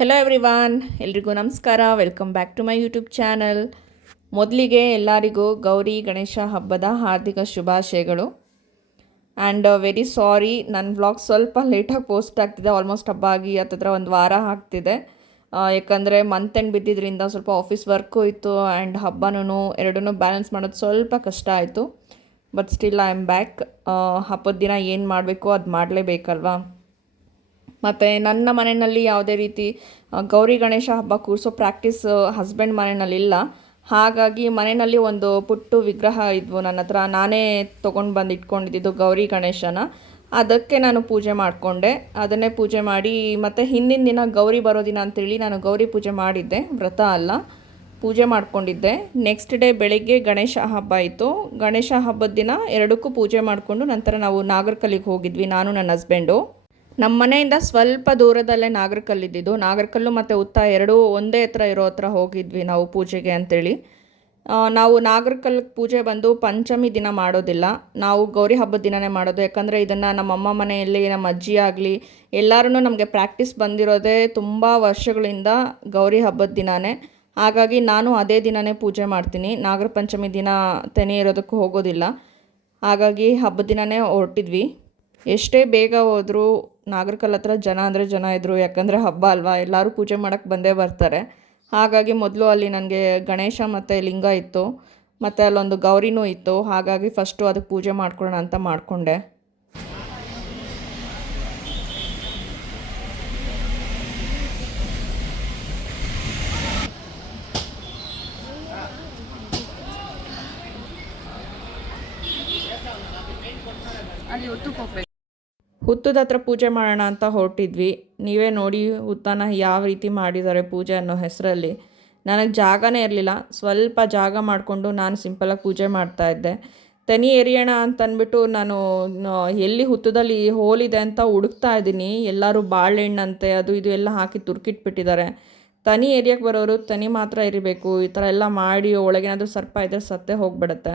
Hello everyone, ಎಲ್ರಿಗೂ ನಮಸ್ಕಾರ. Welcome back to my YouTube channel. ಮೊದಲಿಗೆ ಎಲ್ಲರಿಗೂ ಗೌರಿ ಗಣೇಶ ಹಬ್ಬದ ಹಾರ್ದಿಕ ಶುಭಾಶಯಗಳು. ಆ್ಯಂಡ್ ವೆರಿ ಸಾರಿ, ನನ್ನ ವ್ಲಾಗ್ ಸ್ವಲ್ಪ ಲೇಟಾಗಿ ಪೋಸ್ಟ್ ಆಗ್ತಿದೆ. ಆಲ್ಮೋಸ್ಟ್ ಹಬ್ಬ ಆಗಿ ಹತ್ತಿರ ಒಂದು ವಾರ ಆಗ್ತಿದೆ. ಯಾಕಂದರೆ ಮಂತ್ ಎಂಡ್ ಬಿದ್ದಿದ್ದರಿಂದ ಸ್ವಲ್ಪ ಆಫೀಸ್ ವರ್ಕು ಇತ್ತು ಆ್ಯಂಡ್ ಹಬ್ಬನೂ ಎರಡನ್ನೂ ಬ್ಯಾಲೆನ್ಸ್ ಮಾಡೋದು ಸ್ವಲ್ಪ ಕಷ್ಟ ಆಯಿತು. But still I am back. ಹಬ್ಬದ ದಿನ ಏನು ಮಾಡಬೇಕು ಅದು ಮಾಡಲೇಬೇಕಲ್ವಾ. ಮತ್ತು ನನ್ನ ಮನೆಯಲ್ಲಿ ಯಾವುದೇ ರೀತಿ ಗೌರಿ ಗಣೇಶ ಹಬ್ಬ ಕೂರಿಸೋ ಪ್ರಾಕ್ಟೀಸ್ ಹಸ್ಬೆಂಡ್ ಮನೆಯಲ್ಲಿಲ್ಲ. ಹಾಗಾಗಿ ಮನೆಯಲ್ಲಿ ಒಂದು ಪುಟ್ಟು ವಿಗ್ರಹ ಇದ್ವು ನನ್ನ ಹತ್ರ. ನಾನೇ ತೊಗೊಂಡು ಬಂದು ಇಟ್ಕೊಂಡಿದ್ದು ಗೌರಿ ಗಣೇಶನ. ಅದಕ್ಕೆ ನಾನು ಪೂಜೆ ಮಾಡಿಕೊಂಡೆ. ಅದನ್ನೇ ಪೂಜೆ ಮಾಡಿ ಮತ್ತು ಹಿಂದಿನ ದಿನ ಗೌರಿ ಬರೋ ದಿನ ಅಂತೇಳಿ ನಾನು ಗೌರಿ ಪೂಜೆ ಮಾಡಿದ್ದೆ, ವ್ರತ ಅಲ್ಲ, ಪೂಜೆ ಮಾಡ್ಕೊಂಡಿದ್ದೆ. ನೆಕ್ಸ್ಟ್ ಡೇ ಬೆಳಗ್ಗೆ ಗಣೇಶ ಹಬ್ಬ ಇತ್ತು. ಗಣೇಶ ಹಬ್ಬದ ದಿನ ಎರಡಕ್ಕೂ ಪೂಜೆ ಮಾಡಿಕೊಂಡು ನಂತರ ನಾವು ನಾಗರಕಲ್ಲಿಗೆ ಹೋಗಿದ್ವಿ, ನಾನು ನನ್ನ ಹಸ್ಬೆಂಡು. ನಮ್ಮ ಮನೆಯಿಂದ ಸ್ವಲ್ಪ ದೂರದಲ್ಲೇ ನಾಗರಕಲ್ಲಿದ್ದು, ನಾಗರಕಲ್ಲು ಮತ್ತು ಉತ್ತ ಎರಡೂ ಒಂದೇ ಹತ್ರ ಇರೋ ಹತ್ರ ಹೋಗಿದ್ವಿ ನಾವು ಪೂಜೆಗೆ ಅಂಥೇಳಿ. ನಾವು ನಾಗರಕಲ್ಲಿಗೆ ಪೂಜೆ ಬಂದು ಪಂಚಮಿ ದಿನ ಮಾಡೋದಿಲ್ಲ, ನಾವು ಗೌರಿ ಹಬ್ಬದ ದಿನವೇ ಮಾಡೋದು. ಯಾಕಂದರೆ ಇದನ್ನು ನಮ್ಮಮ್ಮ ಮನೆಯಲ್ಲಿ ನಮ್ಮ ಅಜ್ಜಿ ಆಗಲಿ ಎಲ್ಲರೂ ನಮಗೆ ಪ್ರಾಕ್ಟೀಸ್ ಬಂದಿರೋದೇ ತುಂಬ ವರ್ಷಗಳಿಂದ ಗೌರಿ ಹಬ್ಬದ ದಿನವೇ. ಹಾಗಾಗಿ ನಾನು ಅದೇ ದಿನವೇ ಪೂಜೆ ಮಾಡ್ತೀನಿ. ನಾಗರ ಪಂಚಮಿ ದಿನ ತೆನೆ ಇರೋದಕ್ಕೂ ಹೋಗೋದಿಲ್ಲ. ಹಾಗಾಗಿ ಹಬ್ಬದ ದಿನವೇ ಹೊರಟಿದ್ವಿ. ಎಷ್ಟೇ ಬೇಗ ಹೋದರೂ ನಾಗರಕಲ್ಲ ಹತ್ರ ಜನ ಅಂದರೆ ಜನ ಇದ್ದರು. ಯಾಕಂದರೆ ಹಬ್ಬ ಅಲ್ವಾ, ಎಲ್ಲರೂ ಪೂಜೆ ಮಾಡೋಕ್ಕೆ ಬಂದೇ ಬರ್ತಾರೆ. ಹಾಗಾಗಿ ಮೊದಲು ಅಲ್ಲಿ ನನಗೆ ಗಣೇಶ ಮತ್ತು ಲಿಂಗ ಇತ್ತು, ಮತ್ತು ಅಲ್ಲೊಂದು ಗೌರಿನೂ ಇತ್ತು. ಹಾಗಾಗಿ ಫಸ್ಟು ಅದಕ್ಕೆ ಪೂಜೆ ಮಾಡ್ಕೊಳ್ಳೋಣ ಅಂತ ಮಾಡಿಕೊಂಡೆ. ಅಲ್ಲಿ ಹುತ್ತದ ಹತ್ರ ಪೂಜೆ ಮಾಡೋಣ ಅಂತ ಹೊರಟಿದ್ವಿ. ನೀವೇ ನೋಡಿ ಹುತ್ತನ ಯಾವ ರೀತಿ ಮಾಡಿದ್ದಾರೆ ಪೂಜೆ ಅನ್ನೋ ಹೆಸರಲ್ಲಿ. ನನಗೆ ಜಾಗನೇ ಇರಲಿಲ್ಲ. ಸ್ವಲ್ಪ ಜಾಗ ಮಾಡಿಕೊಂಡು ನಾನು ಸಿಂಪಲಾಗಿ ಪೂಜೆ ಮಾಡ್ತಾಯಿದ್ದೆ. ತನಿ ಎರಿಯೋಣ ಅಂತಂದ್ಬಿಟ್ಟು ನಾನು ಎಲ್ಲಿ ಹುತ್ತದಲ್ಲಿ ಹೋಲಿದೆ ಅಂತ ಹುಡುಕ್ತಾ ಇದ್ದೀನಿ. ಎಲ್ಲರೂ ಬಾಳೆಹಣ್ಣಂತೆ ಅದು ಇದು ಎಲ್ಲ ಹಾಕಿ ತುರ್ಕಿಟ್ಬಿಟ್ಟಿದ್ದಾರೆ. ತನಿ ಎರಿಯೋಕ್ಕೆ ಬರೋರು ತನಿ ಮಾತ್ರ ಎರಿಬೇಕು. ಈ ಥರ ಎಲ್ಲ ಮಾಡಿ ಒಳಗೇನಾದರೂ ಸರ್ಪ ಇದ್ದರೆ ಸತ್ತೇ ಹೋಗ್ಬಿಡುತ್ತೆ.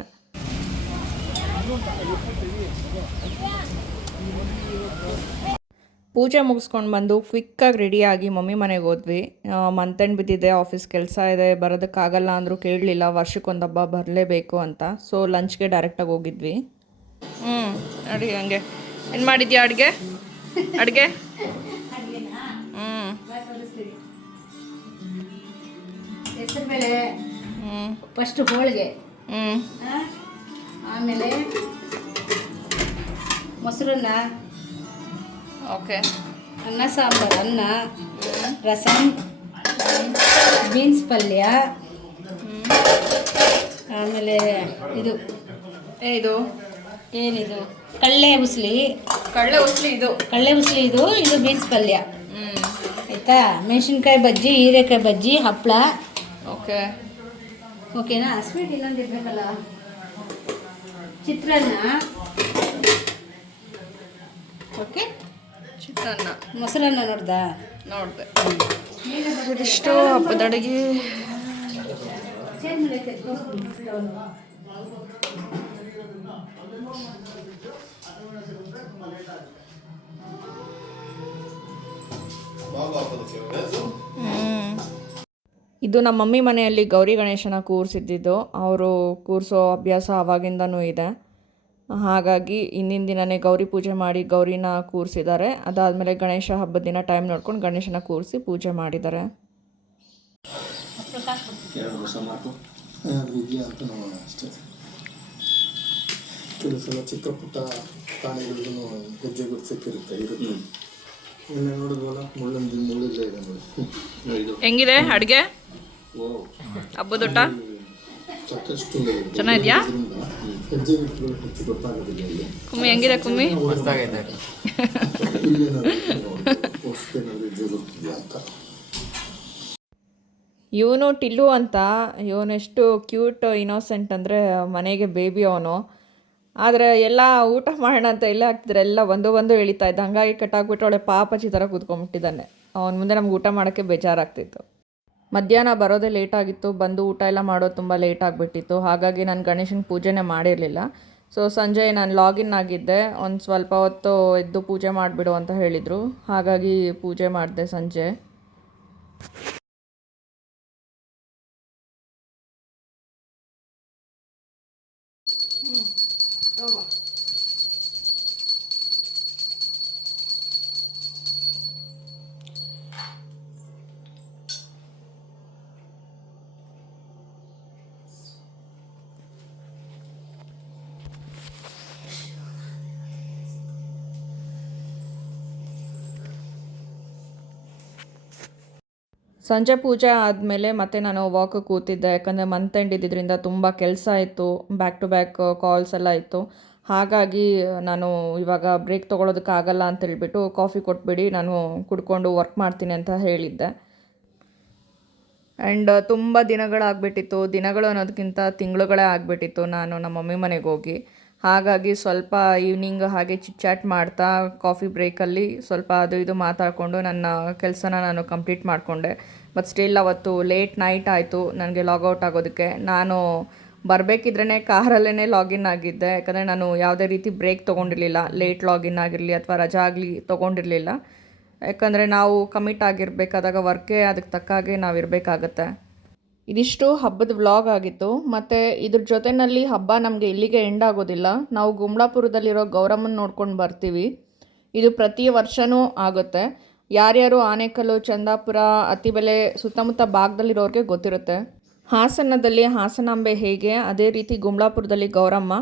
ಪೂಜೆ ಮುಗಿಸ್ಕೊಂಡು ಬಂದು ಕ್ವಿಕ್ಕಾಗಿ ರೆಡಿಯಾಗಿ ಮಮ್ಮಿ ಮನೆಗೆ ಹೋದ್ವಿ. ಮಂತ್ ಎಂಡ್ ಬಿದ್ದಿದೆ, ಆಫೀಸ್ ಕೆಲಸ ಇದೆ, ಬರೋದಕ್ಕಾಗಲ್ಲ ಅಂದರೂ ಕೇಳಲಿಲ್ಲ. ವರ್ಷಕ್ಕೊಂದು ಹಬ್ಬ ಬರಲೇಬೇಕು ಅಂತ. ಸೊ ಲಂಚ್ಗೆ ಡೈರೆಕ್ಟಾಗಿ ಹೋಗಿದ್ವಿ. ಅಡುಗೆ ಹಂಗೆ ಏನು ಮಾಡಿದ್ಯಾ ಅಡುಗೆ? ಅಡುಗೆ ಹೆಸರುಬೇಳೆ, ಫಸ್ಟ್ ಹೋಳಿಗೆ, ಆಮೇಲೆ ಮೊಸರನ್ನ, ಓಕೆ, ಅನ್ನ ಸಾಂಬಾರು, ಅನ್ನ, ರಸಮ್, ಬೀನ್ಸ್ ಪಲ್ಯ, ಆಮೇಲೆ ಇದು ಏನಿದು ಕಡಲೆ ಉಸ್ಲಿ ಇದು ಬೀನ್ಸ್ ಪಲ್ಯ ಆಯಿತಾ. ಮೆಣಸಿನ್ಕಾಯಿ ಬಜ್ಜಿ, ಹೀರೆಕಾಯಿ ಬಜ್ಜಿ, ಹಪ್ಪಳ. ಓಕೆನಾ. ಸ್ವೀಟ್ ಇನ್ನೊಂದು ಇರಬೇಕಲ್ಲ, ಚಿತ್ರಾನ್ನ. ಓಕೆ, ಚಿತ್ರಾನ್ನ, ಮೊಸರನ್ನ ನೋಡಿದೆ. ಇಷ್ಟು ಹಬ್ಬದ ಅಡುಗೆ. ಇದು ನಮ್ಮ ಮಮ್ಮಿ ಮನೆಯಲ್ಲಿ ಗೌರಿ ಗಣೇಶನ ಕೂರಿಸಿದ್ದು. ಅವರು ಕೂರಿಸೋ ಅಭ್ಯಾಸ ಆವಾಗಿಂದನೂ ಇದೆ. ಹಾಗಾಗಿ ಇಂದಿನ ದಿನವೇ ಗೌರಿ ಪೂಜೆ ಮಾಡಿ ಗೌರಿನ ಕೂರಿಸಿದ್ದಾರೆ. ಅದಾದಮೇಲೆ ಗಣೇಶ ಹಬ್ಬದ ದಿನ ಟೈಮ್ ನೋಡ್ಕೊಂಡು ಗಣೇಶನ ಕೂರಿಸಿ ಪೂಜೆ ಮಾಡಿದ್ದಾರೆ. ಕೆಲವು ಸಲ ಚಿಕ್ಕ ಪುಟ್ಟ ಪ್ರಾಣಿಗಳಿಗೂ ಹೆಜ್ಜೆ ಗುರುತಿರುತ್ತೆ. ನೋಡಿದ್ವಲ್ಲ, ಮುಳ್ಳಿದ್ರೆ ಇದೆ ನೋಡಿ. ಹೆಂಗಿದೆ ಅಡುಗೆ? ಹಬ್ಬದೂಟ ಸಾಕಷ್ಟು ಚೆನ್ನಾಗಿದೆಯಾ? ಹೆಜ್ಜೆ ಗುರುತುಗಳು ಹೆಚ್ಚು ಗೊತ್ತಾಗೋದಿಲ್ಲ. ಕುಮ್ಮಿ ಹೆಂಗಿದೆ? ಕುಮ್ಮಿ ಇವನು ಟಿಲ್ಲು ಅಂತ. ಇವನೆಷ್ಟು ಕ್ಯೂಟ್ ಇನೋಸೆಂಟ್ ಅಂದರೆ ಮನೆಗೆ ಬೇಬಿ ಅವನು. ಆದರೆ ಎಲ್ಲ ಊಟ ಮಾಡೋಣ ಅಂತ ಎಲ್ಲ ಹಾಕ್ತಿದ್ರೆ ಎಲ್ಲ ಒಂದು ಎಳಿತಾ ಇದ್ದ. ಹಂಗಾಗಿ ಕಟ್ಟಾಕ್ಬಿಟ್ಟು ಅವಳೆ ಪಾಪಚಿ ಥರ ಕೂತ್ಕೊಂಡ್ಬಿಟ್ಟಿದ್ದಾನೆ. ಅವನ ಮುಂದೆ ನಮ್ಗೆ ಊಟ ಮಾಡೋಕ್ಕೆ ಬೇಜಾರಾಗ್ತಿತ್ತು. ಮಧ್ಯಾಹ್ನ ಬರೋದೇ ಲೇಟಾಗಿತ್ತು. ಬಂದು ಊಟ ಎಲ್ಲ ಮಾಡೋದು ತುಂಬ ಲೇಟ್ ಆಗಿಬಿಟ್ಟಿತ್ತು. ಹಾಗಾಗಿ ನಾನು ಗಣೇಶನ ಪೂಜೆನೇ ಮಾಡಿರಲಿಲ್ಲ. ಸೊ ಸಂಜೆ ನಾನು ಲಾಗಿನ್ ಆಗಿದ್ದೆ. ಒಂದು ಸ್ವಲ್ಪ ಹೊತ್ತು ಎದ್ದು ಪೂಜೆ ಮಾಡಿಬಿಡು ಅಂತ ಹೇಳಿದರು. ಹಾಗಾಗಿ ಪೂಜೆ ಮಾಡಿದೆ ಸಂಜೆ. ಸಂಜೆ ಪೂಜೆ ಆದಮೇಲೆ ಮತ್ತೆ ನಾನು ವಾಕ್ ಕೂತಿದ್ದೆ, ಯಾಕಂದರೆ ಮಂತ್ ಎಂಡ್ ಇದ್ದಿದ್ದರಿಂದ ತುಂಬ ಕೆಲಸ ಇತ್ತು, ಬ್ಯಾಕ್ ಟು ಬ್ಯಾಕ್ ಕಾಲ್ಸ್ ಎಲ್ಲ ಇತ್ತು. ಹಾಗಾಗಿ ನಾನು ಇವಾಗ ಬ್ರೇಕ್ ತೊಗೊಳೋದಕ್ಕಾಗಲ್ಲ ಅಂತ ಹೇಳ್ಬಿಟ್ಟು ಕಾಫಿ ಕೊಟ್ಬಿಡಿ, ನಾನು ಕುಡ್ಕೊಂಡು ವರ್ಕ್ ಮಾಡ್ತೀನಿ ಅಂತ ಹೇಳಿದ್ದೆ. ಆ್ಯಂಡ್ ತುಂಬ ದಿನಗಳಾಗ್ಬಿಟ್ಟಿತ್ತು, ದಿನಗಳು ಅನ್ನೋದಕ್ಕಿಂತ ತಿಂಗಳುಗಳೇ ಆಗಿಬಿಟ್ಟಿತ್ತು ನಾನು ನಮ್ಮ ಮಮ್ಮಿ ಮನೆಗೆ ಹೋಗಿ. ಹಾಗಾಗಿ ಸ್ವಲ್ಪ ಈವ್ನಿಂಗ್ ಹಾಗೆ ಚಿಟ್ ಮಾಡ್ತಾ ಕಾಫಿ ಬ್ರೇಕಲ್ಲಿ ಸ್ವಲ್ಪ ಅದು ಇದು ಮಾತಾಡಿಕೊಂಡು ನನ್ನ ಕೆಲಸನ ನಾನು ಕಂಪ್ಲೀಟ್ ಮಾಡಿಕೊಂಡೆ. ಬಟ್ ಸ್ಟಿಲ್ ಅವತ್ತು ಲೇಟ್ ನೈಟ್ ಆಯಿತು ನನಗೆ ಲಾಗೌಟ್ ಆಗೋದಕ್ಕೆ. ನಾನು ಬರಬೇಕಿದ್ರೇ ಕಾರಲ್ಲೇ ಲಾಗಿನ್ ಆಗಿದ್ದೆ, ಯಾಕಂದರೆ ನಾನು ಯಾವುದೇ ರೀತಿ ಬ್ರೇಕ್ ತೊಗೊಂಡಿರಲಿಲ್ಲ, ಲೇಟ್ ಲಾಗಿನ್ ಆಗಿರಲಿ ಅಥವಾ ರಜಾ ಆಗಲಿ ತೊಗೊಂಡಿರಲಿಲ್ಲ. ಯಾಕಂದರೆ ನಾವು ಕಮಿಟ್ ಆಗಿರಬೇಕಾದಾಗ ವರ್ಕೇ ಅದಕ್ಕೆ ತಕ್ಕ ಹಾಗೆ ನಾವು ಇರಬೇಕಾಗತ್ತೆ. ಇದಿಷ್ಟು ಹಬ್ಬದ ವ್ಲಾಗ್ ಆಗಿತ್ತು. ಮತ್ತು ಇದ್ರ ಜೊತೆಯಲ್ಲಿ ಹಬ್ಬ ನಮಗೆ ಇಲ್ಲಿಗೆ ಎಂಡ್ ಆಗೋದಿಲ್ಲ. ನಾವು ಗುಮ್ಲಾಪುರದಲ್ಲಿರೋ ಗೌರಮ್ಮನ ನೋಡ್ಕೊಂಡು ಬರ್ತೀವಿ. ಇದು ಪ್ರತಿ ವರ್ಷವೂ ಆಗುತ್ತೆ. ಯಾರ್ಯಾರು ಆನೇಕಲ್ಲು, ಚಂದಾಪುರ, ಅತ್ತಿಬೆಲೆ ಸುತ್ತಮುತ್ತ ಭಾಗದಲ್ಲಿರೋರಿಗೆ ಗೊತ್ತಿರುತ್ತೆ. ಹಾಸನದಲ್ಲಿ ಹಾಸನಾಂಬೆ ಹೇಗೆ, ಅದೇ ರೀತಿ ಗುಮ್ಲಾಪುರದಲ್ಲಿ ಗೌರಮ್ಮ.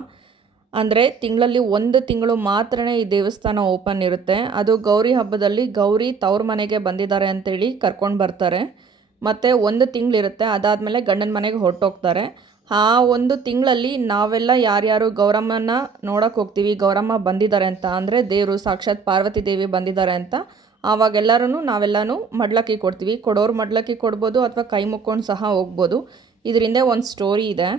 ಅಂದರೆ ತಿಂಗಳಲ್ಲಿ 1 ತಿಂಗಳು ಮಾತ್ರ ಈ ದೇವಸ್ಥಾನ ಓಪನ್ ಇರುತ್ತೆ. ಅದು ಗೌರಿ ಹಬ್ಬದಲ್ಲಿ ಗೌರಿ ತವ್ರ ಮನೆಗೆ ಬಂದಿದ್ದಾರೆ ಅಂತೇಳಿ ಕರ್ಕೊಂಡು ಬರ್ತಾರೆ. ಮತ್ತು 1 ತಿಂಗಳಿರುತ್ತೆ, ಅದಾದಮೇಲೆ ಗಂಡನ ಮನೆಗೆ ಹೊರಟೋಗ್ತಾರೆ. ಆ 1 ತಿಂಗಳಲ್ಲಿ ನಾವೆಲ್ಲ ಯಾರ್ಯಾರು ಗೌರಮ್ಮನ ನೋಡೋಕೆ ಹೋಗ್ತೀವಿ, ಗೌರಮ್ಮ ಬಂದಿದ್ದಾರೆ ಅಂತ, ಅಂದರೆ ದೇವರು ಸಾಕ್ಷಾತ್ ಪಾರ್ವತಿ ದೇವಿ ಬಂದಿದ್ದಾರೆ ಅಂತ, ಆವಾಗೆಲ್ಲರೂ ನಾವೆಲ್ಲನೂ ಮಡ್ಲಕ್ಕಿ ಕೊಡ್ತೀವಿ. ಕೊಡೋರು ಮಡ್ಲಕ್ಕಿ ಕೊಡ್ಬೋದು ಅಥವಾ ಕೈ ಮುಕ್ಕೊಂಡು ಸಹ ಹೋಗ್ಬೋದು. ಇದರಿಂದ ಒಂದು ಸ್ಟೋರಿ ಇದೆ.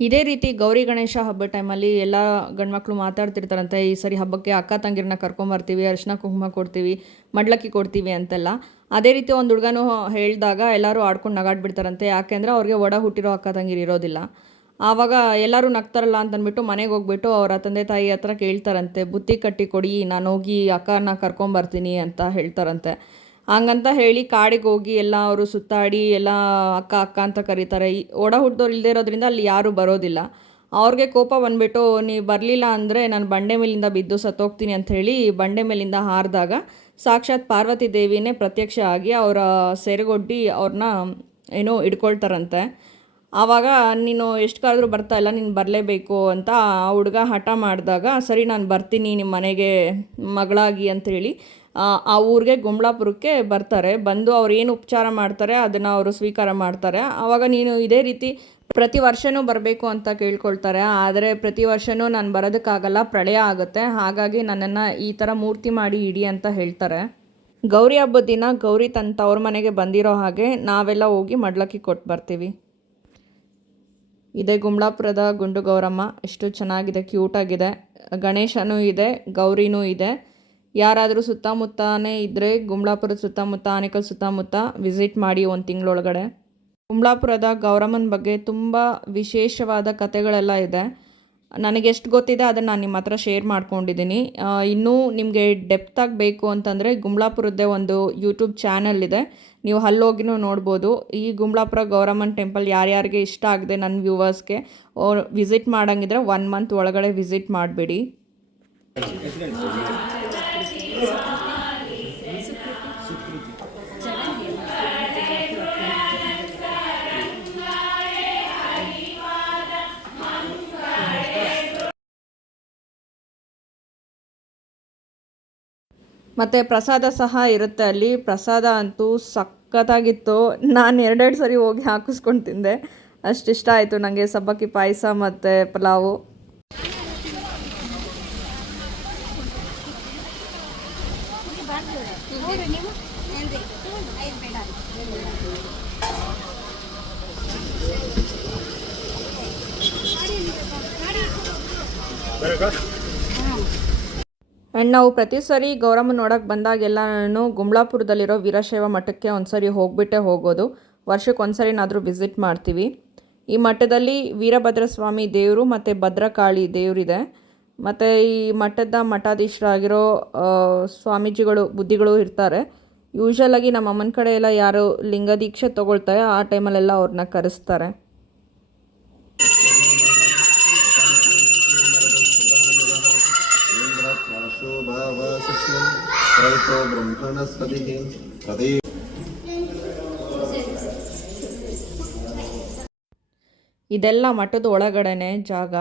ಇದೇ ರೀತಿ ಗೌರಿ ಗಣೇಶ ಹಬ್ಬದ ಟೈಮಲ್ಲಿ ಎಲ್ಲ ಗಂಡ್ಮಕ್ಳು ಮಾತಾಡ್ತಿರ್ತಾರಂತೆ, ಈ ಸರಿ ಹಬ್ಬಕ್ಕೆ ಅಕ್ಕ ತಂಗಿರನ್ನ ಕರ್ಕೊಂಬರ್ತೀವಿ, ಅರಿಶಿನ ಕುಂಕುಮ ಕೊಡ್ತೀವಿ, ಮಡ್ಲಕ್ಕಿ ಕೊಡ್ತೀವಿ ಅಂತೆಲ್ಲ. ಅದೇ ರೀತಿ ಒಂದು ಹುಡುಗನೂ ಹೇಳಿದಾಗ ಎಲ್ಲರೂ ಆಡ್ಕೊಂಡು ನಗಾಡ್ಬಿಡ್ತಾರಂತೆ. ಯಾಕೆಂದರೆ ಅವ್ರಿಗೆ ಒಡ ಹುಟ್ಟಿರೋ ಅಕ್ಕ ತಂಗಿರು ಇರೋದಿಲ್ಲ. ಆವಾಗ ಎಲ್ಲರೂ ನಗ್ತಾರಲ್ಲ ಅಂತಂದ್ಬಿಟ್ಟು ಮನೆಗೆ ಹೋಗ್ಬಿಟ್ಟು ಅವರ ತಂದೆ ತಾಯಿ ಹತ್ರ ಕೇಳ್ತಾರಂತೆ, ಬುತ್ತಿ ಕಟ್ಟಿ ಕೊಡಿ, ನಾನು ಹೋಗಿ ಅಕ್ಕನ ಕರ್ಕೊಂಬರ್ತೀನಿ ಅಂತ ಹೇಳ್ತಾರಂತೆ. ಹಂಗಂತ ಹೇಳಿ ಕಾಡಿಗೆ ಹೋಗಿ ಎಲ್ಲ ಅವರು ಸುತ್ತಾಡಿ ಎಲ್ಲ ಅಕ್ಕ ಅಕ್ಕ ಅಂತ ಕರೀತಾರೆ. ಒಡ ಹುಟ್ಟಿದವ್ರು ಇಲ್ಲದೆ ಇರೋದ್ರಿಂದ ಅಲ್ಲಿ ಯಾರೂ ಬರೋದಿಲ್ಲ. ಅವ್ರಿಗೆ ಕೋಪ ಬಂದುಬಿಟ್ಟು, ನೀವು ಬರಲಿಲ್ಲ ಅಂದರೆ ನಾನು ಬಂಡೆ ಮೇಲಿಂದ ಬಿದ್ದು ಸತ್ತೋಗ್ತೀನಿ ಅಂತ ಹೇಳಿ ಬಂಡೆ ಮೇಲಿಂದ ಹಾರಿದಾಗ ಸಾಕ್ಷಾತ್ ಪಾರ್ವತಿ ದೇವಿನೇ ಪ್ರತ್ಯಕ್ಷ ಆಗಿ ಅವರ ಸೆರೆಗೊಡ್ಡಿ ಅವ್ರನ್ನ ಹಿಡ್ಕೊಳ್ತಾರಂತೆ. ಆವಾಗ ನೀನು ಎಷ್ಟು ಕರೆದ್ರೂ ಬರ್ತಾ ಇಲ್ಲ, ನೀನು ಬರಲೇಬೇಕು ಅಂತ ಆ ಹುಡುಗ ಹಠ ಮಾಡಿದಾಗ, ಸರಿ ನಾನು ಬರ್ತೀನಿ ನಿಮ್ಮ ಮನೆಗೆ ಮಗಳಾಗಿ ಅಂಥೇಳಿ ಆ ಊರಿಗೆ ಗುಮ್ಲಾಪುರಕ್ಕೆ ಬರ್ತಾರೆ. ಬಂದು ಅವ್ರು ಏನು ಉಪಚಾರ ಮಾಡ್ತಾರೆ ಅದನ್ನು ಅವರು ಸ್ವೀಕಾರ ಮಾಡ್ತಾರೆ. ಆವಾಗ ನೀನು ಇದೇ ರೀತಿ ಪ್ರತಿ ವರ್ಷವೂ ಬರಬೇಕು ಅಂತ ಕೇಳ್ಕೊಳ್ತಾರೆ. ಆದರೆ ಪ್ರತಿ ವರ್ಷವೂ ನಾನು ಬರೋದಕ್ಕಾಗಲ್ಲ, ಪ್ರಳಯ ಆಗುತ್ತೆ, ಹಾಗಾಗಿ ನನ್ನನ್ನು ಈ ಥರ ಮೂರ್ತಿ ಮಾಡಿ ಇಡಿ ಅಂತ ಹೇಳ್ತಾರೆ. ಗೌರಿ ಹಬ್ಬದ ದಿನ ಗೌರಿ ತನ್ನ ತವ್ರ ಮನೆಗೆ ಬಂದಿರೋ ಹಾಗೆ ನಾವೆಲ್ಲ ಹೋಗಿ ಮಡ್ಲಕ್ಕಿ ಕೊಟ್ಟು ಬರ್ತೀವಿ. ಇದೇ ಗುಮ್ಲಾಪುರದ ಗುಂಡು ಗೌರಮ್ಮ, ಎಷ್ಟು ಚೆನ್ನಾಗಿದೆ, ಕ್ಯೂಟಾಗಿದೆ. ಗಣೇಶನೂ ಇದೆ, ಗೌರಿನೂ ಇದೆ. ಯಾರಾದರೂ ಸುತ್ತಮುತ್ತನೇ ಇದ್ದರೆ ಗುಮ್ಲಾಪುರದ ಸುತ್ತಮುತ್ತ, ಆನೇಕಲ್ ಸುತ್ತಮುತ್ತ ವಿಸಿಟ್ ಮಾಡಿ 1 ತಿಂಗಳೊಳಗಡೆ. ಗುಮ್ಲಾಪುರದ ಗೌರಮ್ಮನ ಬಗ್ಗೆ ತುಂಬ ವಿಶೇಷವಾದ ಕಥೆಗಳೆಲ್ಲ ಇದೆ. ನನಗೆಷ್ಟು ಗೊತ್ತಿದೆ ಅದನ್ನು ನಾನು ನಿಮ್ಮ ಹತ್ರ ಶೇರ್ ಮಾಡ್ಕೊಂಡಿದ್ದೀನಿ. ಇನ್ನೂ ನಿಮಗೆ ಡೆಪ್ತಾಗಿ ಬೇಕು ಅಂತಂದರೆ ಗುಮ್ಲಾಪುರದ್ದೇ ಒಂದು ಯೂಟ್ಯೂಬ್ ಚಾನಲ್ ಇದೆ, ನೀವು ಅಲ್ಲೋಗಿನೂ ನೋಡ್ಬೋದು. ಈ ಗುಮ್ಲಾಪುರ ಗೌರಮ್ಮನ ಟೆಂಪಲ್ ಯಾರ್ಯಾರಿಗೆ ಇಷ್ಟ ಆಗಿದೆ ನನ್ನ ವ್ಯೂವರ್ಸ್ಗೆ ವಿಸಿಟ್ ಮಾಡೋಂಗಿದ್ರೆ 1 ಮಂತ್ ಒಳಗಡೆ ವಿಸಿಟ್ ಮಾಡಿಬಿಡಿ. ಮತ್ತು ಪ್ರಸಾದ ಸಹ ಇರುತ್ತೆ ಅಲ್ಲಿ. ಪ್ರಸಾದ ಅಂತೂ ಸಖತ್ತಾಗಿತ್ತು. ನಾನು 2 ಸರಿ ಹೋಗಿ ಹಾಕಿಸ್ಕೊಂಡು ತಿಂದೆ, ಅಷ್ಟು ಇಷ್ಟ ಆಯಿತು ನನಗೆ. ಸಬ್ಬಕ್ಕಿ ಪಾಯಸ ಮತ್ತು ಪಲಾವು. ಆ್ಯಂಡ್ ನಾವು ಪ್ರತಿ ಸರಿ ಗೌರಮ್ಮ ನೋಡೋಕ್ಕೆ ಬಂದಾಗೆಲ್ಲ ನಾನು ಗುಮ್ಲಾಪುರದಲ್ಲಿರೋ ವೀರಶೈವ ಮಠಕ್ಕೆ ಒಂದು ಸರಿ ಹೋಗಿಬಿಟ್ಟೇ ಹೋಗೋದು. ವರ್ಷಕ್ಕೆ ಒಂದು ಸರಿನಾದರೂ ವಿಸಿಟ್ ಮಾಡ್ತೀವಿ. ಈ ಮಠದಲ್ಲಿ ವೀರಭದ್ರ ಸ್ವಾಮಿ ದೇವರು ಮತ್ತು ಭದ್ರಕಾಳಿ ದೇವರಿದೆ. ಮತ್ತು ಈ ಮಠದ ಮಠಾಧೀಶರಾಗಿರೋ ಸ್ವಾಮೀಜಿಗಳು ಬುದ್ಧಿಗಳು ಇರ್ತಾರೆ. ಯೂಶ್ವಲಾಗಿ ನಮ್ಮ ಅಮ್ಮನ ಕಡೆ ಎಲ್ಲ ಯಾರು ಲಿಂಗ ದೀಕ್ಷೆ ತೊಗೊಳ್ತಾರೆ ಆ ಟೈಮಲ್ಲೆಲ್ಲ ಅವ್ರನ್ನ ಕರೆಸ್ತಾರೆ. ಇದೆಲ್ಲ ಮಠದ ಒಳಗಡೆನೆ ಜಾಗ.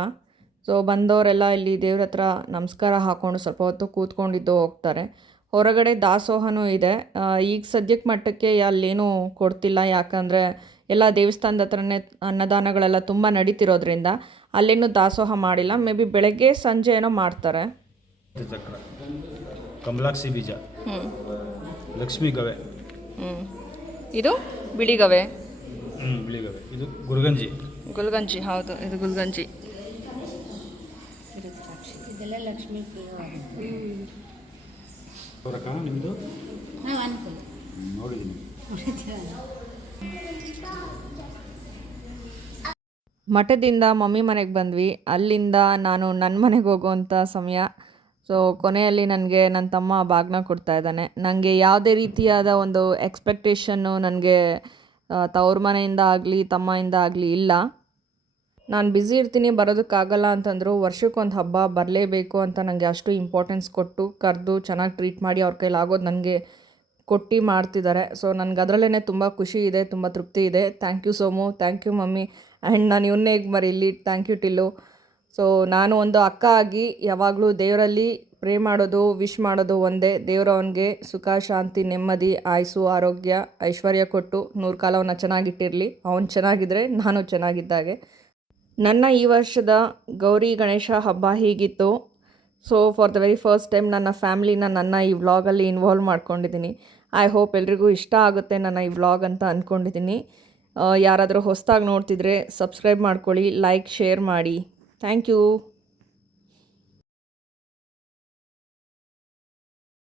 ಸೊ ಬಂದವರೆಲ್ಲ ಇಲ್ಲಿ ದೇವ್ರ ಹತ್ರ ನಮಸ್ಕಾರ ಹಾಕ್ಕೊಂಡು ಸ್ವಲ್ಪ ಹೊತ್ತು ಕೂತ್ಕೊಂಡಿದ್ದು ಹೋಗ್ತಾರೆ. ಹೊರಗಡೆ ದಾಸೋಹನೂ ಇದೆ. ಈಗ ಸದ್ಯಕ್ಕೆ ಮಟ್ಟಕ್ಕೆ ಅಲ್ಲೇನೂ ಕೊಡ್ತಿಲ್ಲ, ಯಾಕಂದರೆ ಎಲ್ಲ ದೇವಸ್ಥಾನದ ಹತ್ರನೇ ಅನ್ನದಾನಗಳೆಲ್ಲ ತುಂಬ ನಡೀತಿರೋದ್ರಿಂದ ಅಲ್ಲೇನೂ ದಾಸೋಹ ಮಾಡಿಲ್ಲ. ಮೇ ಬಿ ಬೆಳಗ್ಗೆ ಸಂಜೆ ಏನೋ ಮಾಡ್ತಾರೆ. ಚಕ್ರ, ಕಮಲಾಕ್ಷಿ ಬೀಜ, ಲಕ್ಷ್ಮೀ ಗವೆ, ಇದು ಬಿಳಿಗವೆ, ಬಿಳಿಗವೆ, ಇದು ಗುರುಗಂಜಿ, ಗುಲ್ಗಂಜಿ. ಹೌದು, ಇದು ಗುಲ್ಗಂಜಿ. ಇದೆಲ್ಲ ಲಕ್ಷ್ಮೀ ಅವರಕ್ಕ ನಿಮ್ಮದು ನಾವು ಅನ್ಕೊಳ್ಳಿ ನೋಡಿದ್ದೀನಿ. ಮಠದಿಂದ ಮಮ್ಮಿ ಮನೆಗೆ ಬಂದ್ವಿ. ಅಲ್ಲಿಂದ ನಾನು ನನ್ನ ಮನೆಗೆ ಹೋಗುವಂಥ ಸಮಯ. ಸೊ ಕೊನೆಯಲ್ಲಿ ನನಗೆ ನನ್ನ ತಮ್ಮ ಬಾಗ್ನ ಕೊಡ್ತಾ ಇದ್ದಾನೆ. ನನಗೆ ಯಾವುದೇ ರೀತಿಯಾದ ಒಂದು ಎಕ್ಸ್ಪೆಕ್ಟೇಷನ್ನು ನನಗೆ ತವ್ರ ಮನೆಯಿಂದ ಆಗಲಿ ತಮ್ಮೆಯಿಂದ ಆಗಲಿ ಇಲ್ಲ. ನಾನು ಬ್ಯುಸಿ ಇರ್ತೀನಿ, ಬರೋದಕ್ಕಾಗಲ್ಲ ಅಂತಂದರು. ವರ್ಷಕ್ಕೊಂದು ಹಬ್ಬ ಬರಲೇಬೇಕು ಅಂತ ನನಗೆ ಅಷ್ಟು ಇಂಪಾರ್ಟೆನ್ಸ್ ಕೊಟ್ಟು ಕರೆದು ಚೆನ್ನಾಗಿ ಟ್ರೀಟ್ ಮಾಡಿ ಅವ್ರ ಕೈಲಾಗೋದು ನನಗೆ ಕೊಟ್ಟು ಮಾಡ್ತಿದ್ದಾರೆ. ಸೊ ನನಗೆ ಅದರಲ್ಲೇ ತುಂಬ ಖುಷಿ ಇದೆ, ತುಂಬ ತೃಪ್ತಿ ಇದೆ. Thank you Somu, thank you mummy. And ನಾನು ಇವನ್ನೇ ಈಗ ಮರೀಲಿ, ಥ್ಯಾಂಕ್ ಯು ಟಿಲ್ಲು. ಸೊ ನಾನು ಒಂದು ಅಕ್ಕ ಆಗಿ ಯಾವಾಗಲೂ ದೇವರಲ್ಲಿ ಪ್ರೇ ಮಾಡೋದು, ವಿಶ್ ಮಾಡೋದು ಒಂದೇ. ದೇವರು ಅವನಿಗೆ ಸುಖ, ಶಾಂತಿ, ನೆಮ್ಮದಿ, ಆಯುಸ್ಸು, ಆರೋಗ್ಯ, ಐಶ್ವರ್ಯ ಕೊಟ್ಟು 100 ಕಾಲ ಅವನ್ನ ಚೆನ್ನಾಗಿಟ್ಟಿರಲಿ. ಅವನು ಚೆನ್ನಾಗಿದ್ದರೆ ನಾನು ಚೆನ್ನಾಗಿದ್ದಾಗೆ. ನನ್ನ ಈ ವರ್ಷದ ಗೌರಿ ಗಣೇಶ ಹಬ್ಬ ಹೀಗಿತ್ತು. So for the very first time ನನ್ನ ಫ್ಯಾಮ್ಲಿನ ನನ್ನ ಈ ವ್ಲಾಗಲ್ಲಿ ಇನ್ವಾಲ್ವ್ ಮಾಡ್ಕೊಂಡಿದ್ದೀನಿ. ಐ ಹೋಪ್ ಎಲ್ರಿಗೂ ಇಷ್ಟ ಆಗುತ್ತೆ ನನ್ನ ಈ ವ್ಲಾಗ್ ಅಂತ ಅಂದ್ಕೊಂಡಿದ್ದೀನಿ. ಯಾರಾದರೂ ಹೊಸದಾಗಿ ನೋಡ್ತಿದ್ರೆ ಸಬ್ಸ್ಕ್ರೈಬ್ ಮಾಡ್ಕೊಳ್ಳಿ, ಲೈಕ್, ಶೇರ್ ಮಾಡಿ. Thank you.